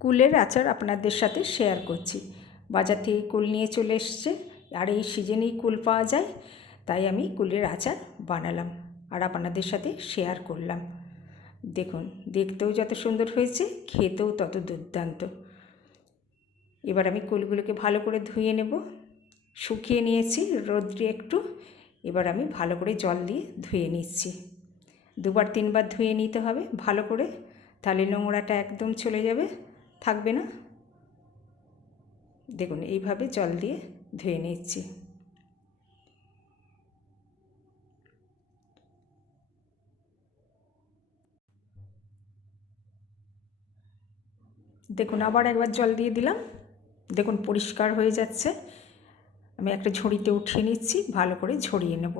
কুলের আচার আপনাদের সাথে শেয়ার করছি। বাজার থেকে কুল নিয়ে চলে এসছে, আর এই সিজনেই কুল পাওয়া যায়, তাই আমি কুলের আচার বানালাম আর আপনাদের সাথে শেয়ার করলাম। দেখুন, দেখতেও যত সুন্দর হয়েছে, খেতেও তত দুর্দান্ত। এবার আমি কুলগুলোকে ভালো করে ধুয়ে নেব। শুকিয়ে নিয়েছি রোদ্রে একটু। এবার আমি ভালো করে জল দিয়ে ধুয়ে নিচ্ছি। 2-3 বার ধুয়ে নিতে হবে ভালো করে, তাহলে নোংরাটা একদম চলে যাবে, থাকবে না। দেখুন, এইভাবে জল দিয়ে ধুয়ে নিচ্ছি। দেখুন, আবার একবার জল দিয়ে দিলাম। দেখুন, পরিষ্কার হয়ে যাচ্ছে। আমি একটা ঝুড়িতে উঠিয়ে নিচ্ছি, ভালো করে ঝরিয়ে নেব।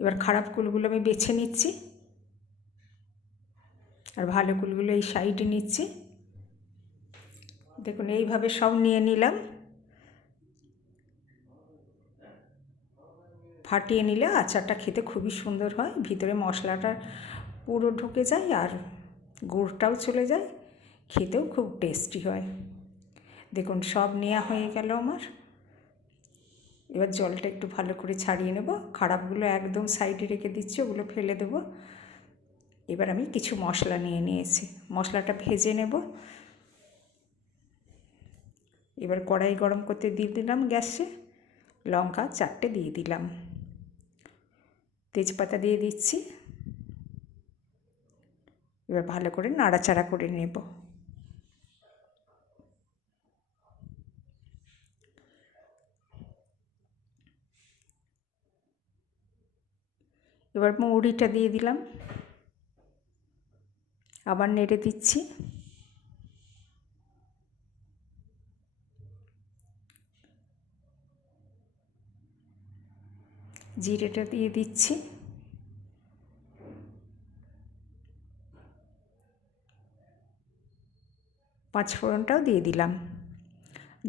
এবার খারাপ কুলগুলো আমি বেছে নিচ্ছি, আর ভালো কুলগুলো এই সাইডে নিচ্ছি। দেখুন, এইভাবে সব নিয়ে নিলাম। ফাটিয়ে নিলে আচারটা খেতে খুবই সুন্দর হয়, ভিতরে মশলাটা পুরো ঢুকে যায় আর গুড়টাও চলে যায়, খেতেও খুব টেস্টি হয়। দেখুন, সব নেওয়া হয়ে গেল আমার। এবার জলটা একটু ভালো করে ছাড়িয়ে নেব। খারাপগুলো একদম সাইডে রেখে দিচ্ছি, ওগুলো ফেলে দেব। এবার আমি কিছু মশলা নিয়ে নিয়েছি, মশলাটা ভেজে নেব। এবার কড়াই গরম করতে দিয়ে দিলাম গ্যাসে। লঙ্কা 4টে দিয়ে দিলাম, তেজপাতা দিয়ে দিচ্ছি। এবার ভালো করে নাড়াচাড়া করে নেব। এবার মৌরিটা দিয়ে দিলাম, আবার নেড়ে দিচ্ছি। জিরেটা দিয়ে দিচ্ছি। পাঁচফোড়নটাও দিয়ে দিলাম,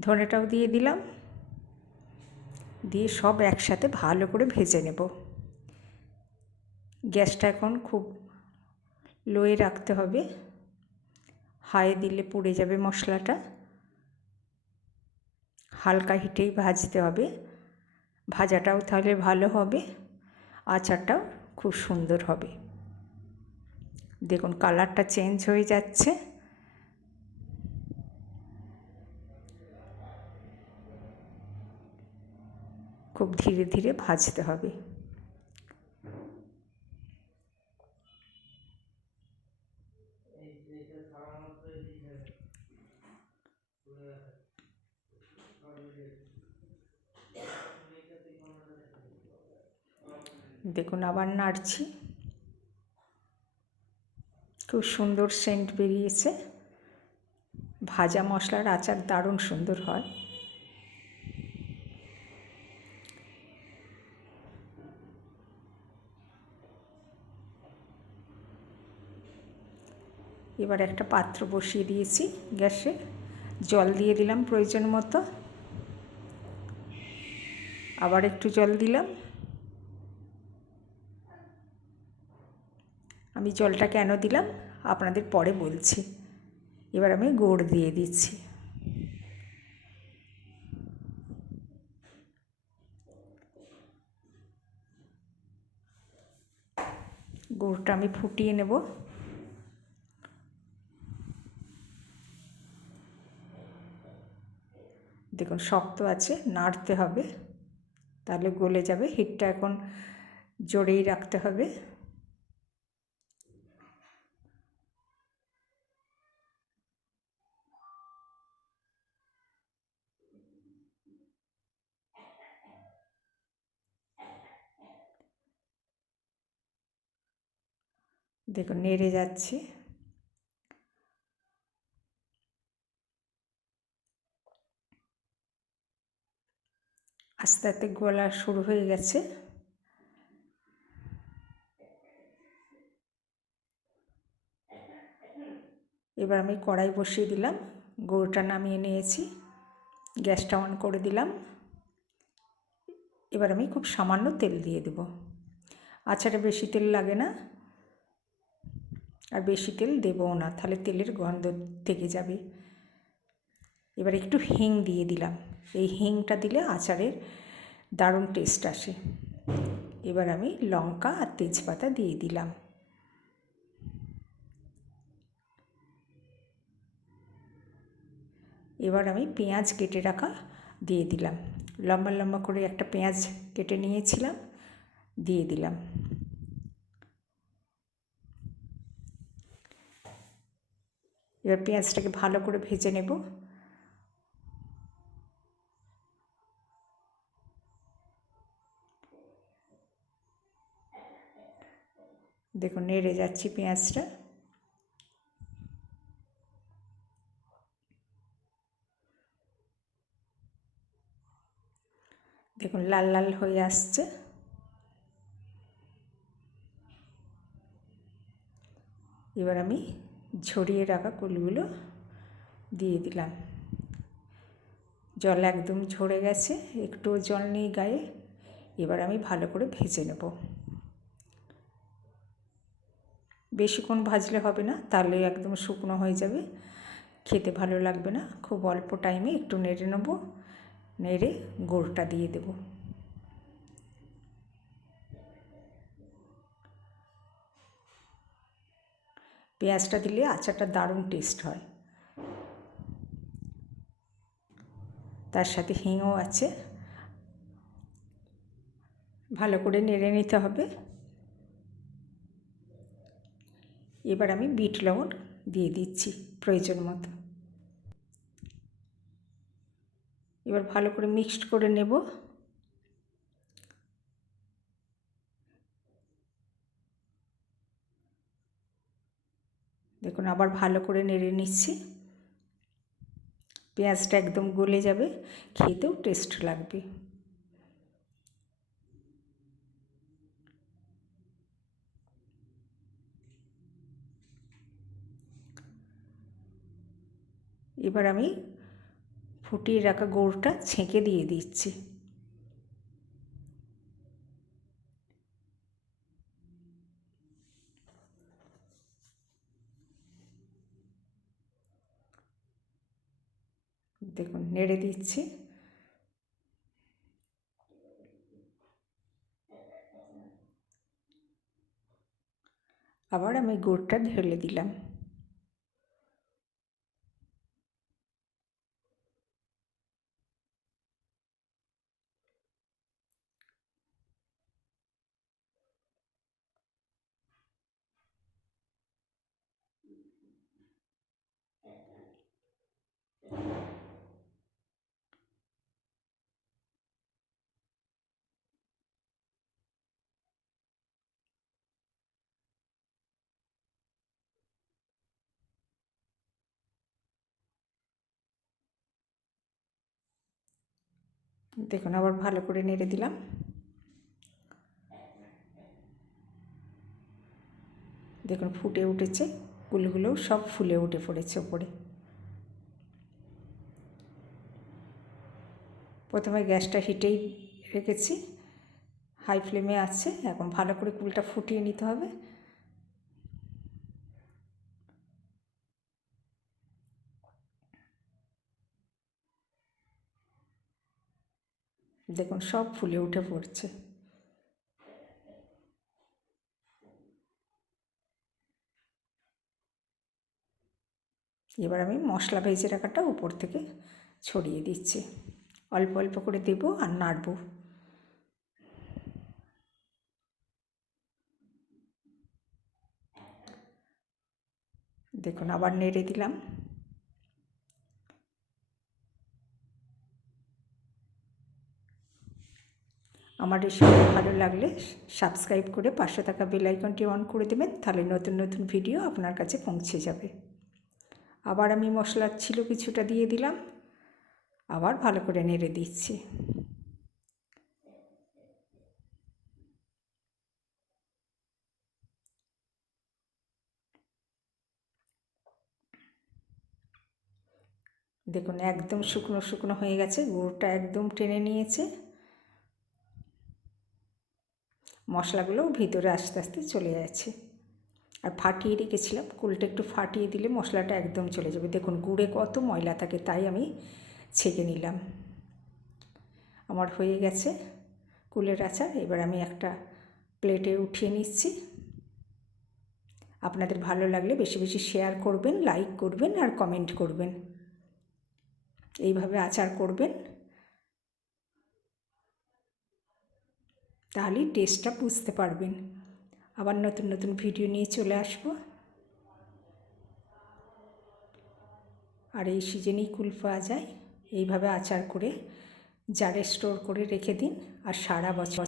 ধনেটাও দিয়ে দিলাম। দিয়ে সব একসাথে ভালো করে ভেজে নেব। গ্যাসটা এখন খুব লোয়ে রাখতে হবে, হাইয়ে দিলে পুড়ে যাবে মশলাটা। হালকা হিটেই ভাজতে হবে, ভাজাটাও তাহলে ভালো হবে, আচারটাও খুব সুন্দর হবে। দেখুন, কালারটা চেঞ্জ হয়ে যাচ্ছে। খুব ধীরে ধীরে ভাজতে হবে। দেখুন, আবার নাড়ছি। খুব সুন্দর সেন্ট বেরিয়েছে। ভাজা মশলার আচার দারুণ সুন্দর হয়। এবার একটা পাত্র বসিয়ে দিয়েছি গ্যাসে, জল দিয়ে দিলাম প্রয়োজন মতো। আবার একটু জল দিলাম। আমি জলটা কেন দিলাম আপনাদের পরে বলছি। এবার আমি গুড় দিয়ে দিচ্ছি। গুড়টা আমি ফুটিয়ে নেব। দেখুন, শক্ত আছে, নাড়তে হবে, তাহলে গলে যাবে। হিটটা এখন জোরেই রাখতে হবে। দেখুন, নেড়ে যাচ্ছি। আস্তে আস্তে গলা শুরু হয়ে গেছে। এবার আমি কড়াই বসিয়ে দিলাম, গুড়টা নামিয়ে নিয়েছি, গ্যাসটা অন করে দিলাম। এবার আমি খুব সামান্য তেল দিয়ে দেব। আচারে বেশি তেল লাগে না, আর বেশি তেল দেবও না, তাহলে তেলের গন্ধ থেকে যাবে। এবার একটু হিং দিয়ে দিলাম, এই হিংটা দিলে আচারের দারুণ টেস্ট আসে। এবার আমি লঙ্কা আর তেজপাতা দিয়ে দিলাম। এবার আমি পেঁয়াজ কেটে রাখা দিয়ে দিলাম, লম্বা লম্বা করে একটা পেঁয়াজ কেটে নিয়েছিলাম, দিয়ে দিলাম। এবার পেঁয়াজটাকে ভালো করে ভেজে নেব। দেখুন নেড়ে যাচ্ছি পেঁয়াজটা। দেখুন লাল লাল হয়ে আসছে। এবার আমি ঝরিয়ে রাখা কুলগুলো দিয়ে দিলাম। জল একদম ঝরে গেছে, একটুও জল নেই গায়ে। এবার আমি ভালো করে ভেজে নেব। বেশিক্ষণ ভাজলে হবে না, তাহলে একদম শুকনো হয়ে যাবে, খেতে ভালো লাগবে না। খুব অল্প টাইমে একটু নেড়ে নেব, নেড়ে গুড়টা দিয়ে দেব। পেঁয়াজটা দিলে আচারটা দারুণ টেস্ট হয়। তার সাথে হিংও আছে, ভালো করে নেড়ে নিতে হবে। এবার আমি বিট লবণ দিয়ে দিচ্ছি প্রয়োজন মতো। এবার ভালো করে মিক্সড করে নেব। দেখুন আবার ভালো করে নেড়ে নিচ্ছি। পেঁয়াজটা একদম গলে যাবে, খেতেও টেস্ট লাগবে। এবার আমি ফুটিয়ে রাখা গুড়টা ছেঁকে দিয়ে দিচ্ছি। দেখুন নেড়ে দিচ্ছি। আবার আমি গুড়টা ঢেলে দিলাম। দেখুন আবার ভালো করে নেড়ে দিলাম। দেখুন ফুটে উঠেছে, কুলগুলোও সব ফুলে উঠে পড়েছে ওপরে। প্রথমে গ্যাসটা হিটেই রেখেছি, হাই ফ্লেমে আছে। এখন ভালো করে কুলটা ফুটিয়ে নিতে হবে। দেখুন সব ফুলে উঠে পড়ছে। এবার আমি মশলা ভেজে রাখাটা উপর থেকে ছড়িয়ে দিচ্ছি। অল্প অল্প করে দেব আর নাড়ব। দেখুন আবার নেড়ে দিলাম। আমার রেসিপি ভালো লাগলে সাবস্ক্রাইব করে পাশে থাকা বেল আইকনটি অন করে দেবেন, তাহলে নতুন নতুন ভিডিও আপনার কাছে পৌঁছে যাবে। আবার আমি মশলার ছিল কিছুটা দিয়ে দিলাম, আবার ভালো করে নেড়ে দিচ্ছি। দেখুন একদম শুকনো শুকনো হয়ে গেছে, গুড়টা একদম টেনে নিয়েছে। মশলাগুলোও ভিতরে আস্তে আস্তে চলে যাচ্ছে। আর ফাটিয়ে রেখেছিলাম, কুলটা একটু ফাটিয়ে দিলে মশলাটা একদম চলে যাবে। দেখুন গুড়ে কত ময়লা থাকে, তাই আমি ছেঁকে নিলাম। আমার হয়ে গেছে কুলের আচার। এবার আমি একটা প্লেটে উঠিয়ে নিচ্ছি। আপনাদের ভালো লাগলে বেশি বেশি শেয়ার করবেন, লাইক করবেন আর কমেন্ট করবেন। এইভাবে আচার করবেন, তাহলেই টেস্টটা বুঝতে পারবেন। আবার নতুন নতুন ভিডিও নিয়ে চলে আসবো। আর এই সিজনেই কুল পাওয়া যায়। এইভাবে আচার করে জারে স্টোর করে রেখে দিন, আর সারা বছর